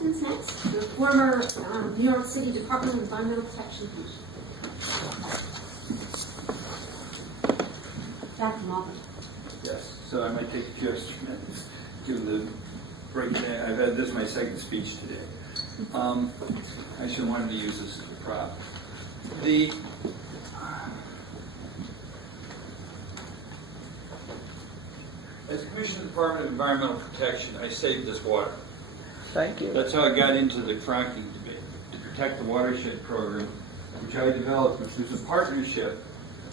Appleton's next, the former New York City Department of Environmental Protection Commission. Dr. Mulvey. Yes, so I might take a few extra minutes, given the break. I've had this my second speech today. I should have wanted to use this as a prop. As Commissioner of the Department of Environmental Protection, I saved this water. Thank you. That's how I got into the fracking debate, to protect the watershed program, which I developed, which was a partnership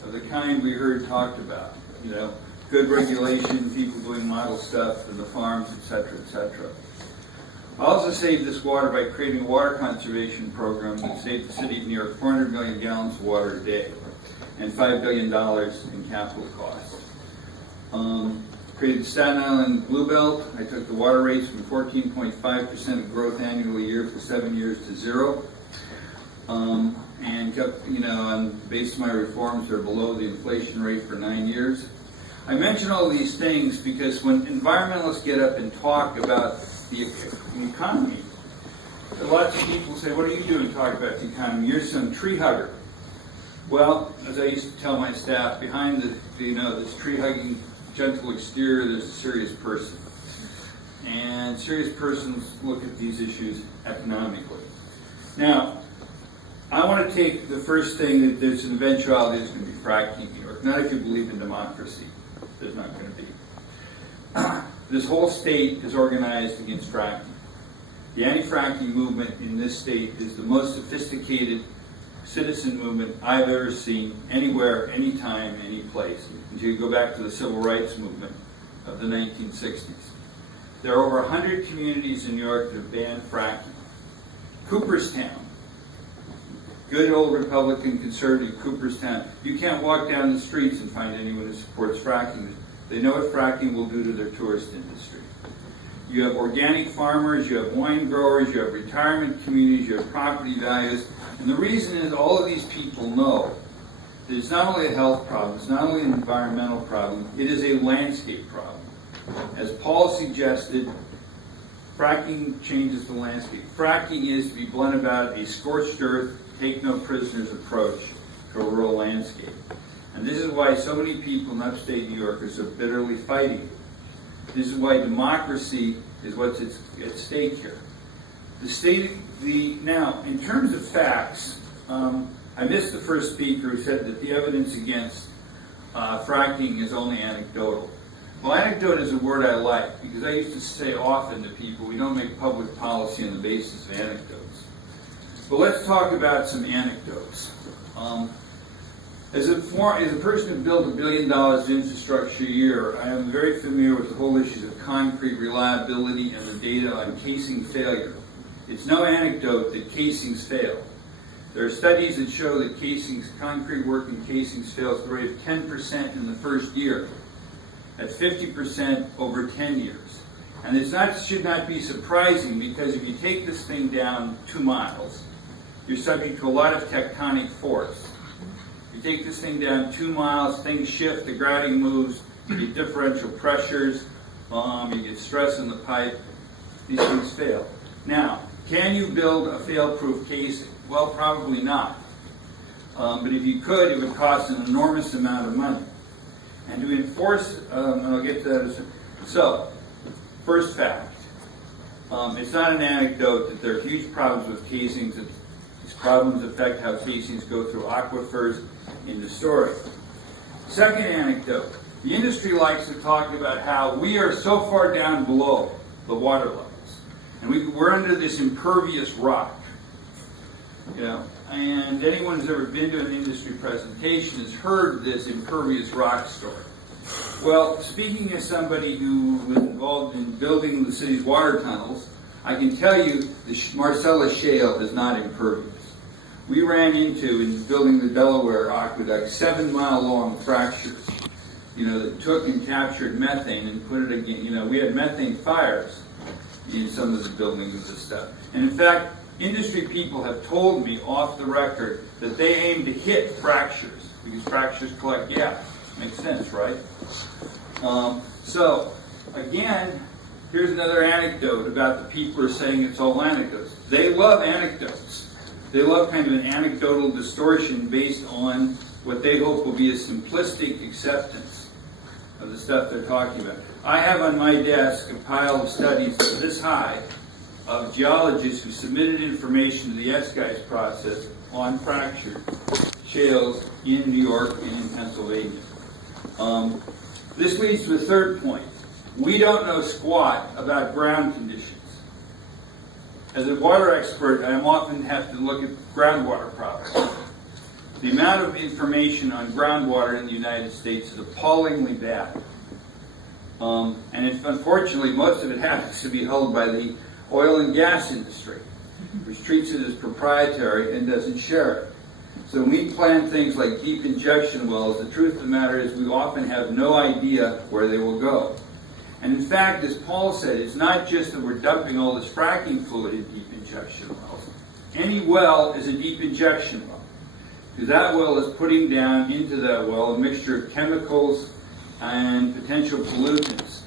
of the kind we heard talked about. You know, good regulation, people doing model stuff, and the farms, et cetera, et cetera. I also saved this water by creating a water conservation program that saved the city of New York 400 million gallons of water a day and $5 billion in capital costs. Created the Staten Island Blue Belt. I took the water rates from 14.5% of growth annually a year for 7 years to 0. And kept, based on my reforms, they're below the inflation rate for 9 years. I mention all these things because when environmentalists get up and talk about the economy, lots of people say, what are you doing talking about the economy? You're some tree hugger. Well, as I used to tell my staff, behind this tree-hugging gentle exterior, there's a serious person. And serious persons look at these issues economically. Now, I want to take the first thing that there's an eventuality that's going to be fracking in New York. Not if you believe in democracy. There's not going to be. This whole state is organized against fracking. The anti-fracking movement in this state is the most sophisticated citizen movement I've ever seen anywhere, anytime, any place. Until you go back to the civil rights movement of the 1960s. There are over 100 communities in New York that have banned fracking. Cooperstown, good old Republican conservative Cooperstown, you can't walk down the streets and find anyone who supports fracking. They know what fracking will do to their tourist industry. You have organic farmers, you have wine growers, you have retirement communities, you have property values. And the reason is all of these people know that it's not only a health problem, it's not only an environmental problem, it is a landscape problem. As Paul suggested, fracking changes the landscape. Fracking is, to be blunt about, a scorched earth, take no prisoners approach to a rural landscape. And this is why so many people in upstate New York are so bitterly fighting. This is why democracy is what's at stake here. Now, in terms of facts, I missed the first speaker who said that the evidence against fracking is only anecdotal. Well, anecdote is a word I like because I used to say often to people, we don't make public policy on the basis of anecdotes. But let's talk about some anecdotes. As a person who built $1 billion of infrastructure a year, I am very familiar with the whole issues of concrete reliability and the data on casing failure. It's no anecdote that casings fail. There are studies that show that concrete work in casings fails at the rate of 10% in the first year. That's 50% over 10 years. And it should not be surprising because if you take this thing down 2 miles, you're subject to a lot of tectonic force. You take this thing down 2 miles, things shift, the grouting moves, you get differential pressures, you get stress in the pipe, these things fail. Now, can you build a fail-proof casing? Well, probably not. But if you could, it would cost an enormous amount of money. And to enforce, and I'll get to that. So, first fact. It's not an anecdote that there are huge problems with casings. These problems affect how casings go through aquifers into storage. Second anecdote. The industry likes to talk about how we are so far down below the water levels. And we're under this impervious rock. And anyone who's ever been to an industry presentation has heard this impervious rock story. Well, speaking as somebody who was involved in building the city's water tunnels, I can tell you the Marcellus Shale is not impervious. We ran into, in building the Delaware Aqueduct, 7-mile-long fractures, that took and captured methane and put it again. We had methane fires in some of the buildings of this stuff. And in fact, industry people have told me off the record that they aim to hit fractures because fractures collect gas. Makes sense, right? So, again, Here's another anecdote about the people who are saying it's all anecdotes. They love anecdotes. They love kind of an anecdotal distortion based on what they hope will be a simplistic acceptance of the stuff they're talking about. I have on my desk a pile of studies this high of geologists who submitted information to the SCHMITT process on fractured shales in New York and in Pennsylvania. This leads to a third point. We don't know squat about ground conditions. As a water expert, I often have to look at groundwater problems. The amount of information on groundwater in the United States is appallingly bad. Unfortunately, most of it happens to be held by the oil and gas industry, which treats it as proprietary and doesn't share it. So when we plan things like deep injection wells, the truth of the matter is we often have no idea where they will go. And in fact, as Paul said, it's not just that we're dumping all this fracking fluid in deep injection wells. Any well is a deep injection well, because that well is putting down into that well a mixture of chemicals and potential pollutants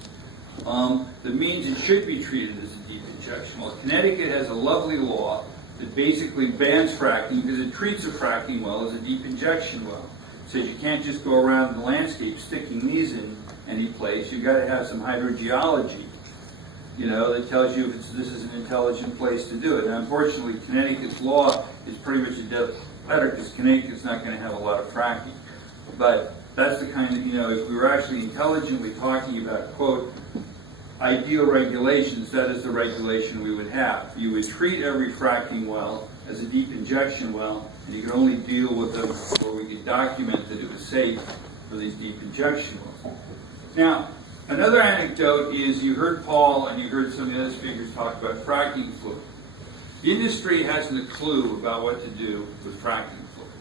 that means it should be treated as a deep injection well. Connecticut has a lovely law that basically bans fracking because it treats a fracking well as a deep injection well. It says you can't just go around the landscape sticking these in any place. You've got to have some hydrogeology, that tells you if this is an intelligent place to do it. Now, unfortunately, Connecticut's law is pretty much a dead letter because Connecticut's not going to have a lot of fracking. But that's the kind of, if we were actually intelligently talking about, quote, ideal regulations, that is the regulation we would have. You would treat every fracking well as a deep injection well, and you could only deal with them where we could document that it was safe for these deep injection wells. Now, another anecdote is you heard Paul and you heard some of the other speakers talk about fracking fluid. The industry hasn't a clue about what to do with fracking fluid.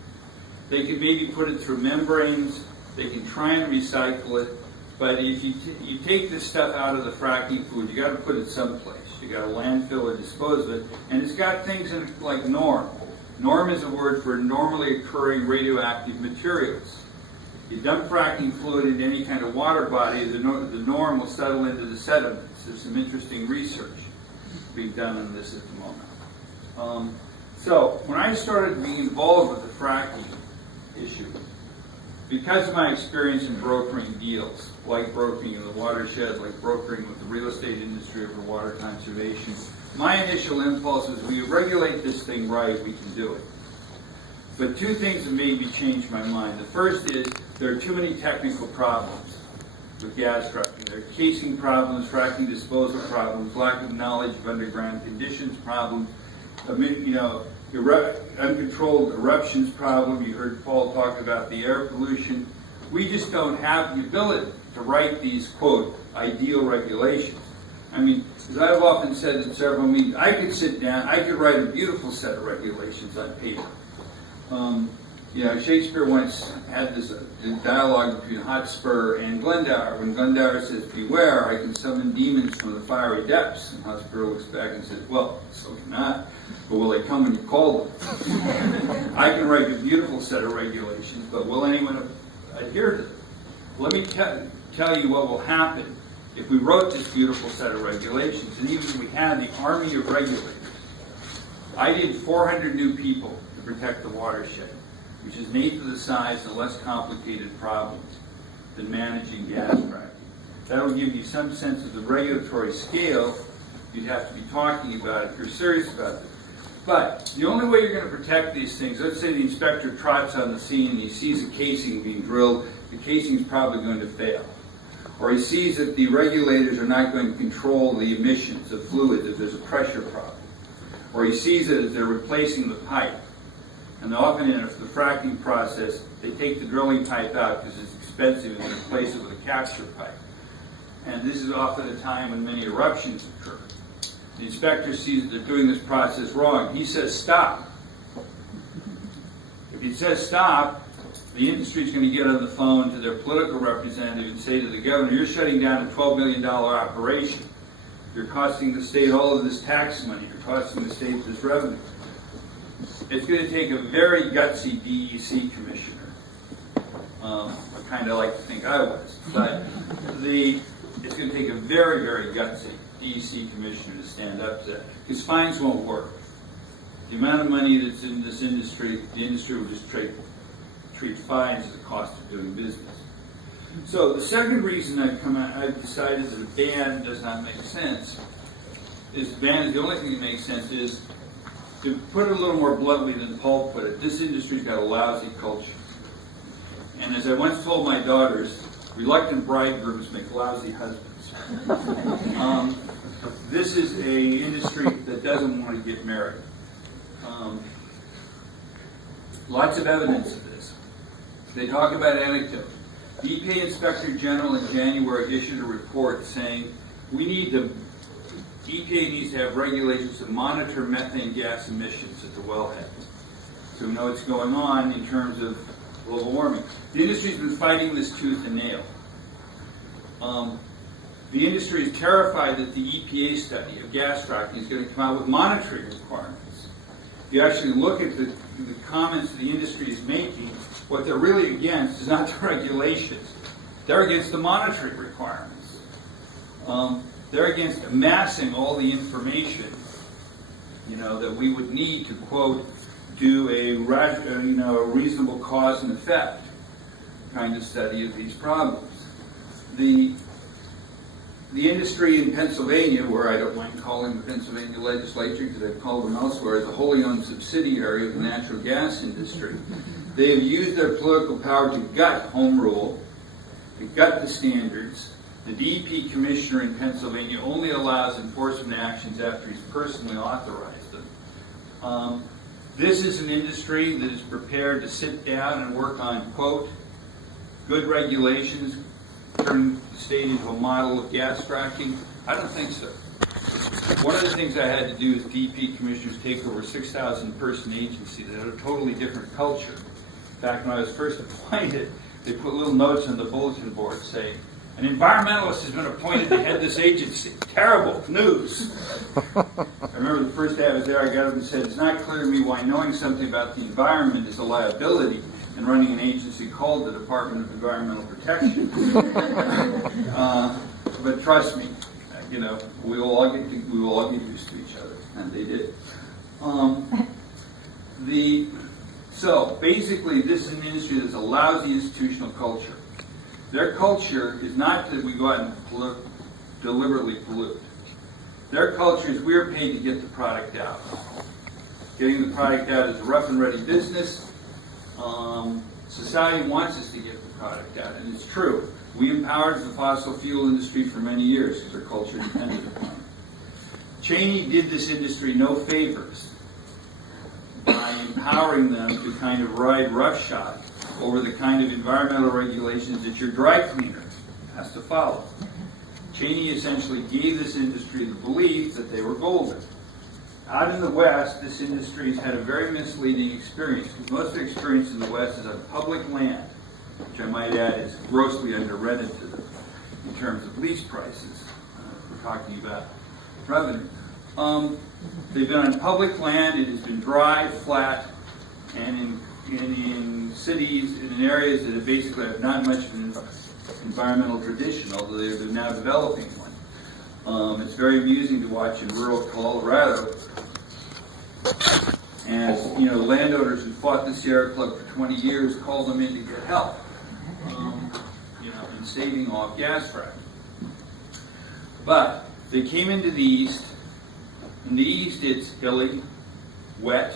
They can maybe put it through membranes, they can try and recycle it, but if you take this stuff out of the fracking fluid, you got to put it someplace. You got to landfill or dispose of it, and it's got things in it like NORM. NORM is a word for normally occurring radioactive materials. You dump fracking fluid into any kind of water body, the NORM will settle into the sediments. There's some interesting research being done on this at the moment. So when I started being involved with the fracking issue, because of my experience in brokering deals, like brokering in the watershed, like brokering with the real estate industry over water conservation, my initial impulse was, we regulate this thing right, we can do it. But two things have made me change my mind. The first is there are too many technical problems with gas fracking. There are casing problems, fracking disposal problems, lack of knowledge of underground conditions problems, uncontrolled eruptions problem. You heard Paul talk about the air pollution. We just don't have the ability to write these, quote, ideal regulations. I mean, as I've often said in several meetings, I could sit down, I could write a beautiful set of regulations on paper. Shakespeare once had this dialogue between Hotspur and Glendower. When Glendower says, beware, I can summon demons from the fiery depths. And Hotspur looks back and says, well, so can I. But will they come when you call them? I can write a beautiful set of regulations, but will anyone adhere to them? Let me tell you what will happen if we wrote this beautiful set of regulations, and even if we had the army of regulators. I did 400 new people to protect the watershed, which is an eighth of the size and less complicated problems than managing gas fracking. That will give you some sense of the regulatory scale you'd have to be talking about if you're serious about this. But the only way you're going to protect these things, let's say the inspector trots on the scene and he sees a casing being drilled, the casing's probably going to fail. Or he sees that the regulators are not going to control the emissions of fluids if there's a pressure problem. Or he sees that as they're replacing the pipe. And often in the fracking process, they take the drilling pipe out because it's expensive and they replace it with a capture pipe. And this is often a time when many eruptions occur. The inspector sees that they're doing this process wrong. He says, stop. If he says stop, the industry is going to get on the phone to their political representative and say to the governor, you're shutting down a $12 million operation. You're costing the state all of this tax money. You're costing the state this revenue. It's going to take a very gutsy DEC commissioner. I kind of like to think I was. But it's going to take a very, very gutsy DEC commissioner to stand up to that, because fines won't work. The amount of money that's in this industry, the industry will just treat fines as a cost of doing business. So the second reason I've decided that a ban does not make sense is the ban is the only thing that makes sense is, to put it a little more bluntly than Paul put it, this industry's got a lousy culture. And as I once told my daughters, reluctant bridegrooms make lousy husbands. This is an industry that doesn't want to get married. Lots of evidence of this. They talk about anecdote. The EPA Inspector General in January issued a report saying EPA needs to have regulations to monitor methane gas emissions at the wellhead, so we know what's going on in terms of global warming. The industry's been fighting this tooth and nail. The industry is terrified that the EPA study of gas fracking is going to come out with monitoring requirements. If you actually look at the comments the industry is making, what they're really against is not the regulations. They're against the monitoring requirements. They're against amassing all the information, that we would need to, quote, do a reasonable cause and effect kind of study of these problems. The industry in Pennsylvania, where I don't mind calling the Pennsylvania legislature because I've called them elsewhere, is a wholly owned subsidiary of the natural gas industry. They have used their political power to gut home rule, to gut the standards. The DEP commissioner in Pennsylvania only allows enforcement actions after he's personally authorized them. This is an industry that is prepared to sit down and work on, quote, good regulations, turn the state into a model of gas fracking. I don't think so. One of the things I had to do as DEP commissioners take over a 6,000-person agency that had a totally different culture. In fact, when I was first appointed, they put little notes on the bulletin board saying, an environmentalist has been appointed to head this agency. Terrible news. I remember the first day I was there, I got up and said, it's not clear to me why knowing something about the environment is a liability and running an agency called the Department of Environmental Protection. But trust me, we will all get used to each other, and they did. So basically, this is an industry that's a lousy institutional culture. Their culture is not that we go out and deliberately pollute. Their culture is we're paid to get the product out. Getting the product out is a rough and ready business. Society wants us to get the product out, and it's true. We empowered the fossil fuel industry for many years because our culture depended upon it. Cheney did this industry no favors by empowering them to kind of ride roughshod over the kind of environmental regulations that your dry cleaner has to follow. Cheney essentially gave this industry the belief that they were golden. Out in the West, this industry has had a very misleading experience, because most of the experience in the West is on public land, which I might add is grossly under-rented to them in terms of lease prices. We're talking about revenue. They've been on public land. It has been dry, flat, and in cities, in areas that basically have not much of an environmental tradition, although they're now developing one. It's very amusing to watch in rural Colorado as landowners who fought the Sierra Club for 20 years call them in to get help in saving off gas fracking. But they came into the East. In the East, it's hilly, wet,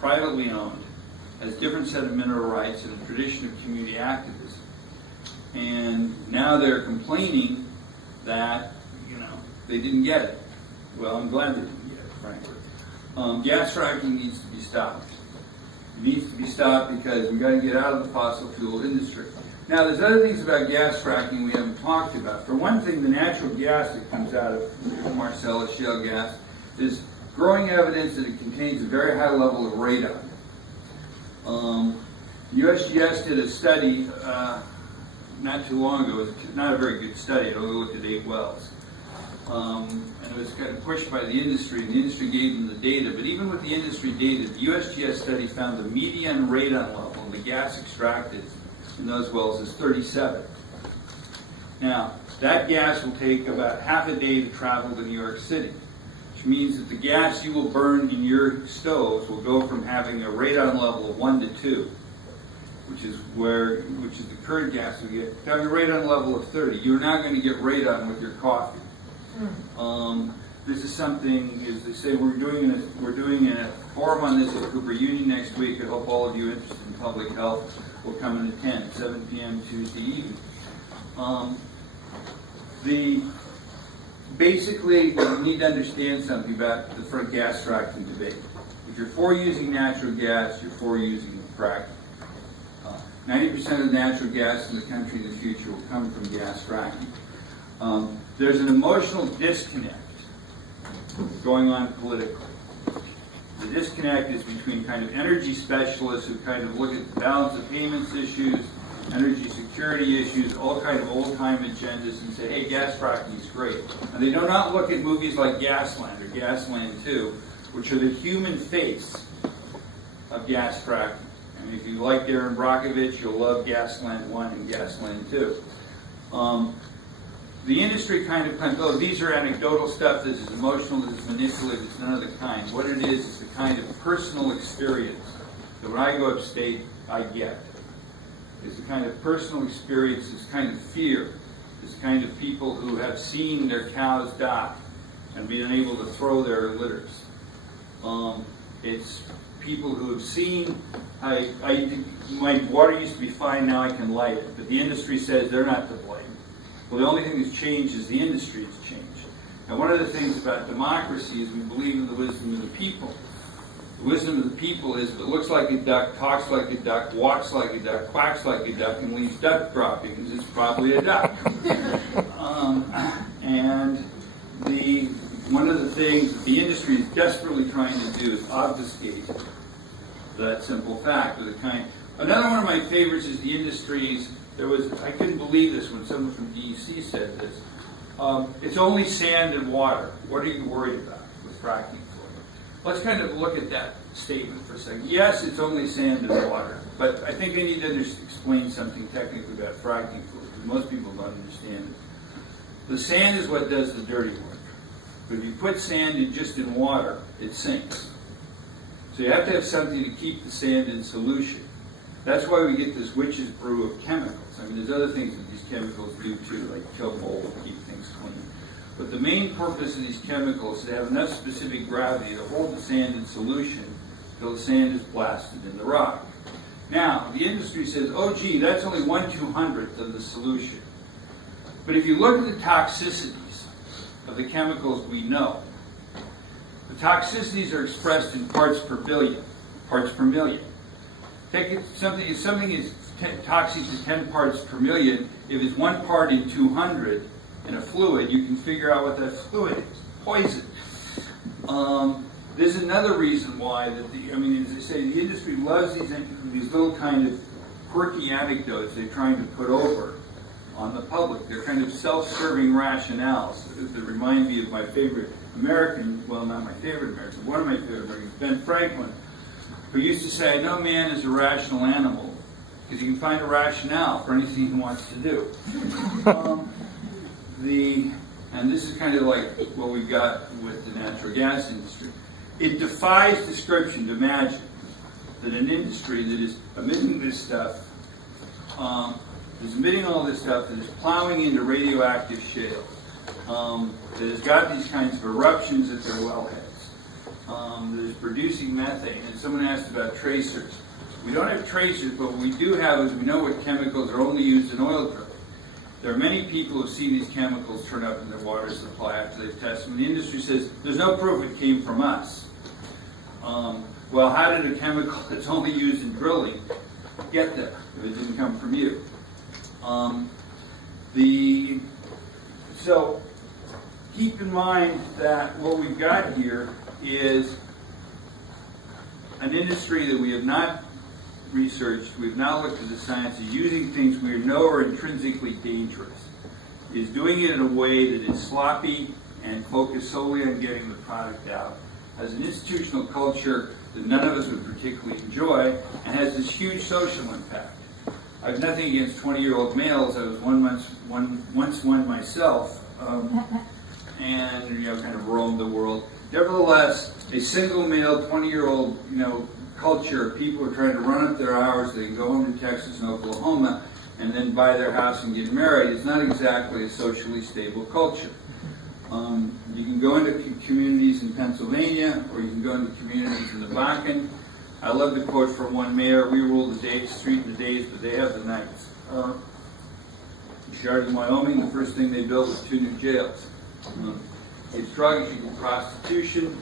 privately owned, has a different set of mineral rights and a tradition of community activism. And now they're complaining that, they didn't get it. Well, I'm glad they didn't get it, frankly. Gas fracking needs to be stopped. It needs to be stopped because we've got to get out of the fossil fuel industry. Now, there's other things about gas fracking we haven't talked about. For one thing, the natural gas that comes out of Marcellus shale gas is growing evidence that it contains a very high level of radon. USGS did a study not too long ago. It was not a very good study. It only looked at 8 wells. And it was kind of pushed by the industry, and the industry gave them the data. But even with the industry data, the USGS study found the median radon level, the gas extracted in those wells, is 37. Now, That gas will take about half a day to travel to New York City, which means that the gas you will burn in your stoves will go from having a radon level of 1 to 2, which is the current gas we get, having a radon level of 30. You're not going to get radon with your coffee. This is something, as they say, we're doing a forum on this at Cooper Union next week. I hope all of you interested in public health will come and attend, 7 p.m. Tuesday evening. Basically, you need to understand something about the gas fracking debate. If you're for using natural gas, you're for using fracking. 90% of the natural gas in the country in the future will come from gas fracking. There's an emotional disconnect going on politically. The disconnect is between kind of energy specialists who kind of look at the balance of payments issues, energy security issues, all kind of old-time agendas, and say, hey, gas fracking is great. And they do not look at movies like Gasland or Gasland 2, which are the human face of gas fracking. And if you like Darren Brockovich, you'll love Gasland 1 and Gasland 2. The industry kind of claims, oh, these are anecdotal stuff, this is emotional, this is manipulative, it's none of the kind. What it is the kind of personal experience that when I go upstate, I get. It's the kind of personal experience, this kind of fear, this kind of people who have seen their cows die and been able to throw their litters. It's people who have seen, my water used to be fine, now I can light it, but the industry says they're not to blame. Well, the only thing that's changed is the industry has changed. And one of the things about democracy is we believe in the wisdom of the people. The wisdom of the people is if it looks like a duck, talks like a duck, walks like a duck, quacks like a duck, and leaves duck droppings, it's probably a duck. One of the things that the industry is desperately trying to do is obfuscate that simple fact. Another one of my favorites is the industry's. I couldn't believe this when someone from DEC said this. It's only sand and water. What are you worried about with fracking fluid? Let's kind of look at that statement for a second. Yes, it's only sand and water, but I think they need to explain something technically about fracking fluid, because most people don't understand it. The sand is what does the dirty work. But if you put sand just in water, it sinks. So you have to have something to keep the sand in solution. That's why we get this witch's brew of chemicals. I mean, there's other things that these chemicals do too, like kill mold and keep things clean. But the main purpose of these chemicals is to have enough specific gravity to hold the sand in solution until the sand is blasted in the rock. Now, the industry says, oh gee, that's only 1/200th of the solution. But if you look at the toxicities of the chemicals we know, the toxicities are expressed in parts per billion, parts per million. If something is toxic to 10 parts per million, if it's 1 part in 200 in a fluid, you can figure out what that fluid is. Poison. There's another reason why as I say, the industry loves these little kind of quirky anecdotes they're trying to put over on the public. They're kind of self-serving rationales that remind me of my favorite American, well, not my favorite American, one of my favorite Americans, Ben Franklin, who used to say, no man is a rational animal, because he can find a rationale for anything he wants to do. And this is kind of like what we've got with the natural gas industry. It defies description to imagine that an industry that is emitting this stuff, that is plowing into radioactive shale, that has got these kinds of eruptions at their wellheads, that is producing methane. And someone asked about tracers. We don't have tracers, but what we do have is we know what chemicals are only used in oil drilling. There are many people who see these chemicals turn up in their water supply after they've tested them. The industry says, there's no proof it came from us. Well, how did a chemical that's only used in drilling get there if it didn't come from you? So keep in mind that what we've got here is an industry that we have not researched, we've not looked at the science of using things we know are intrinsically dangerous, is doing it in a way that is sloppy and focused solely on getting the product out, has an institutional culture that none of us would particularly enjoy, and has this huge social impact. I have nothing against 20-year-old males. I was once one myself, and kind of roamed the world. Nevertheless, a single male, 20-year-old, culture, people are trying to run up their hours. They can go home to Texas and Oklahoma, and then buy their house and get married. It's not exactly a socially stable culture. You can go into communities in Pennsylvania, or you can go into communities in the Bakken. I love the quote from one mayor: "We rule the street in the days, but they have the nights." In Chardon, Wyoming, the first thing they built was 2 new jails. It's drugs, you get prostitution.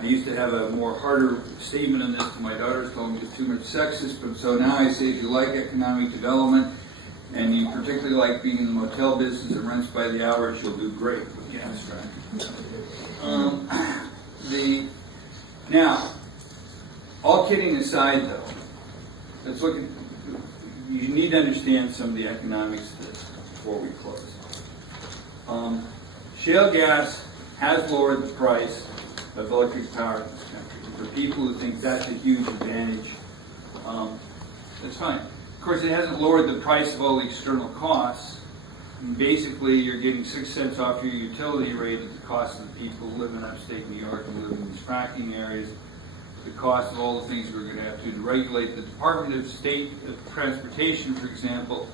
I used to have a more harder statement on this, and my daughters told me it's too much sexist, but so now I say if you like economic development, and you particularly like being in the motel business and rents by the hours, you'll do great with gas fracking. Now, all kidding aside though, let's look at, you need to understand some of the economics of this before we close. Shale gas has lowered the price of electric power in this country. For people who think that's a huge advantage, that's fine. Of course, it hasn't lowered the price of all the external costs. Basically, you're getting 6 cents off your utility rate at the cost of the people who live in upstate New York and live in these fracking areas, the cost of all the things we're going to have to do to regulate. The Department of State of Transportation, for example,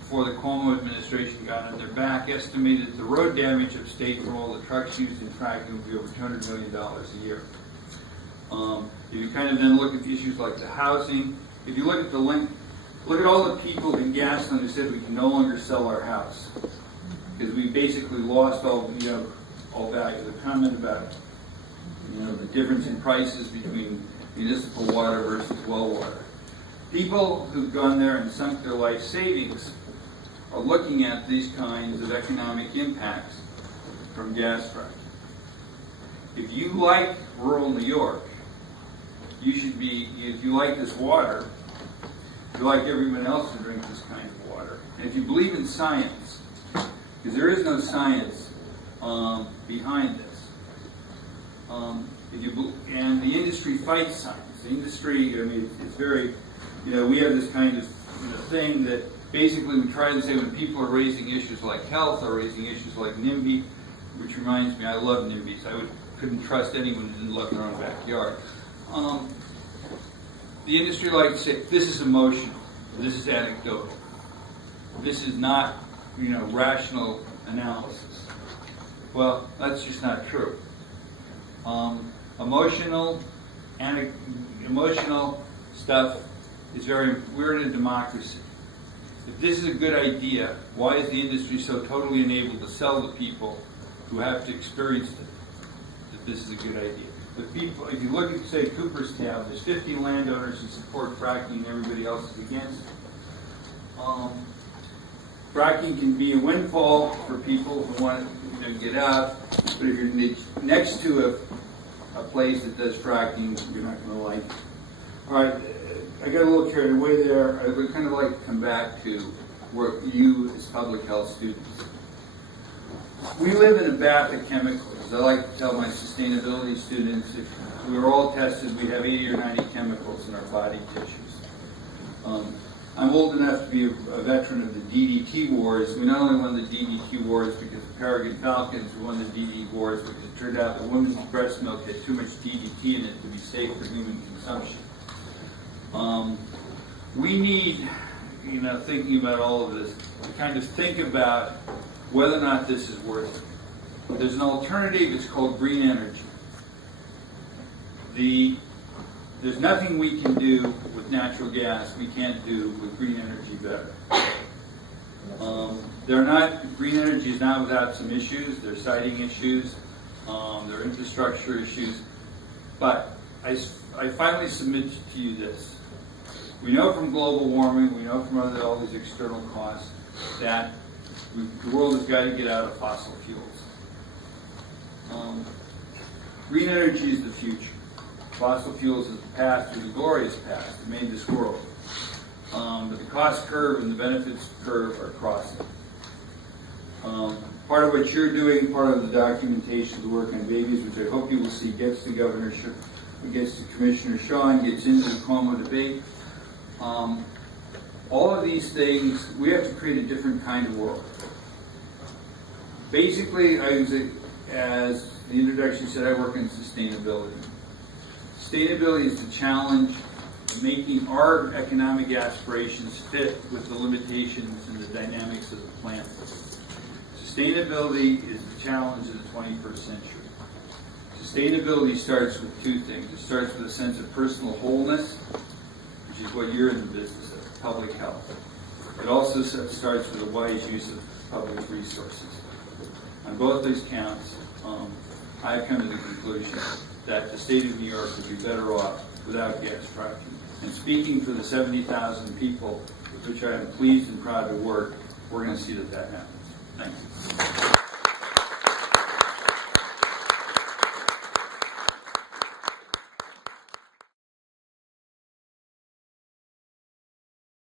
before the Cuomo administration got on their back, estimated the road damage upstate from all the trucks used in fracking would be over $200 million a year. If you kind of then look at the issues like the housing, if you look at the link, look at all the people in Gaston who said we can no longer sell our house because we basically lost all value. The comment about the difference in prices between municipal water versus well water. People who've gone there and sunk their life savings are looking at these kinds of economic impacts from gas fracking. If you like rural New York, you should be, if you like this water, you like everyone else to drink this kind of water. And if you believe in science, because there is no science behind this, and the industry fights science. The industry, it's very, we have this kind of thing that basically we try to say when people are raising issues like health or raising issues like NIMBY, which reminds me, I love NIMBYs. Couldn't trust anyone who didn't love their own backyard. The industry likes to say, this is emotional, this is anecdotal, this is not, rational analysis. Well, that's just not true. Emotional stuff is we're in a democracy. If this is a good idea, why is the industry so totally unable to sell to people who have to experience it, that this is a good idea? The people, if you look at, say, Cooperstown, there's 50 landowners who support fracking and everybody else is against it. Fracking can be a windfall for people who want to get out, but if you're next to a place that does fracking, you're not going to like it. All right, I got a little carried away there. I would kind of like to come back to where you, as public health students, we live in a bath of chemicals. I like to tell my sustainability students, if we were all tested, we'd have 80 or 90 chemicals in our body tissues. I'm old enough to be a veteran of the DDT wars. We not only won the DDT wars because of Peregrine Falcons, we won the DDT wars because it turned out that women's breast milk had too much DDT in it to be safe for human consumption. We need, thinking about all of this, to kind of think about whether or not this is worth it. There's an alternative, it's called green energy. There's nothing we can do with natural gas we can't do with green energy better. Green energy is not without some issues. There are siting issues, there are infrastructure issues, but I finally submit to you this. We know from global warming, we know from all these external costs, that the world has got to get out of fossil fuels. Green energy is the future. Fossil fuels is the past, or the glorious past, that made this world. But the cost curve and the benefits curve are crossing. Part of what you're doing, part of the documentation of the work on babies, which I hope you will see, gets to gets to Commissioner Shaw and gets into the Cuomo debate. All of these things, we have to create a different kind of world. Basically, as the introduction said, I work in sustainability. Sustainability is the challenge of making our economic aspirations fit with the limitations and the dynamics of the planet. Sustainability is the challenge of the 21st century. Sustainability starts with two things. It starts with a sense of personal wholeness, which is what you're in the business of, public health. It also starts with a wise use of public resources. On both those counts, I've come to the conclusion that the state of New York would be better off without gas fracking. And speaking for the 70,000 people with which I am pleased and proud to work, we're going to see that happens. Thank you.